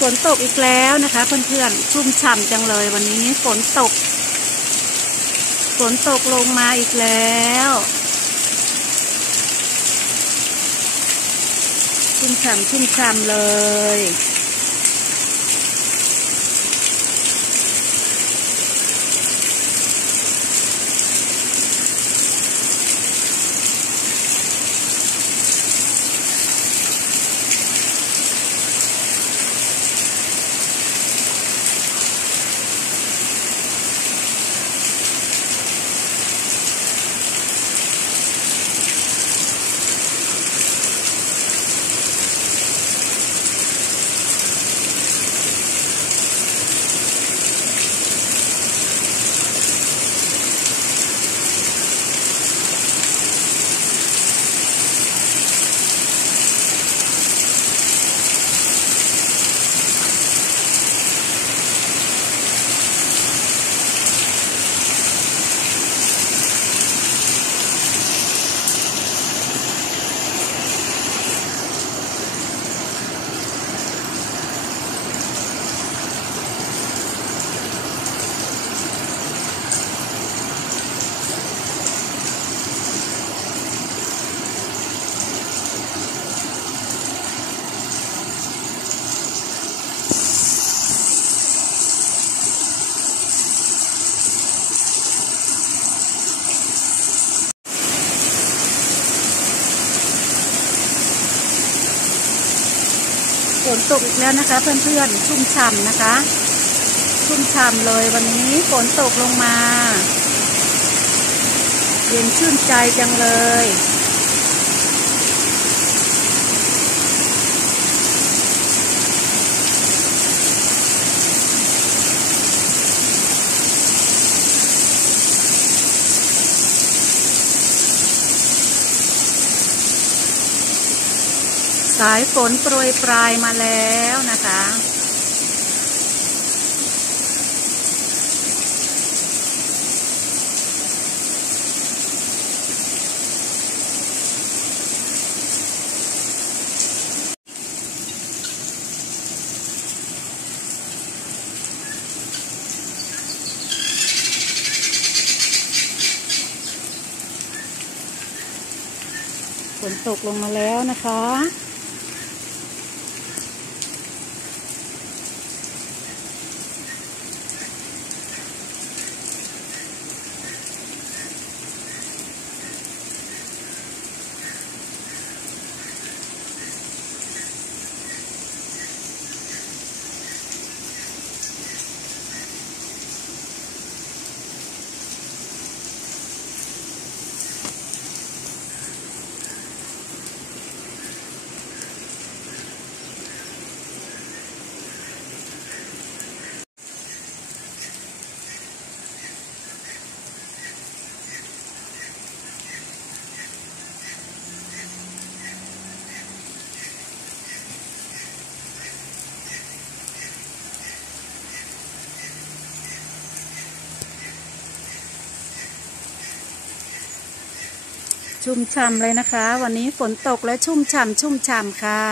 ฝนตกอีกแล้วนะคะเพื่อนๆชุ่มฉ่ำจังเลยวันนี้ฝนตกลงมาอีกแล้วชุ่มฉ่ำเลยฝนตกอีกแล้วนะคะเพื่อนๆชุ่มฉ่ำนะคะชุ่มฉ่ำเลยวันนี้ฝนตกลงมาเย็นชื่นใจจังเลยสายฝนโปรยปลายมาแล้วนะคะฝนตกลงมาแล้วนะคะชุ่มฉ่ำเลยนะคะวันนี้ฝนตกและชุ่มฉ่ำค่ะ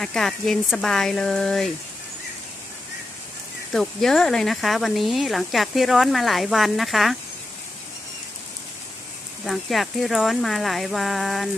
อากาศเย็นสบายเลยตกเยอะเลยนะคะวันนี้หลังจากที่ร้อนมาหลายวันนะคะหลังจากที่ร้อนมาหลายวัน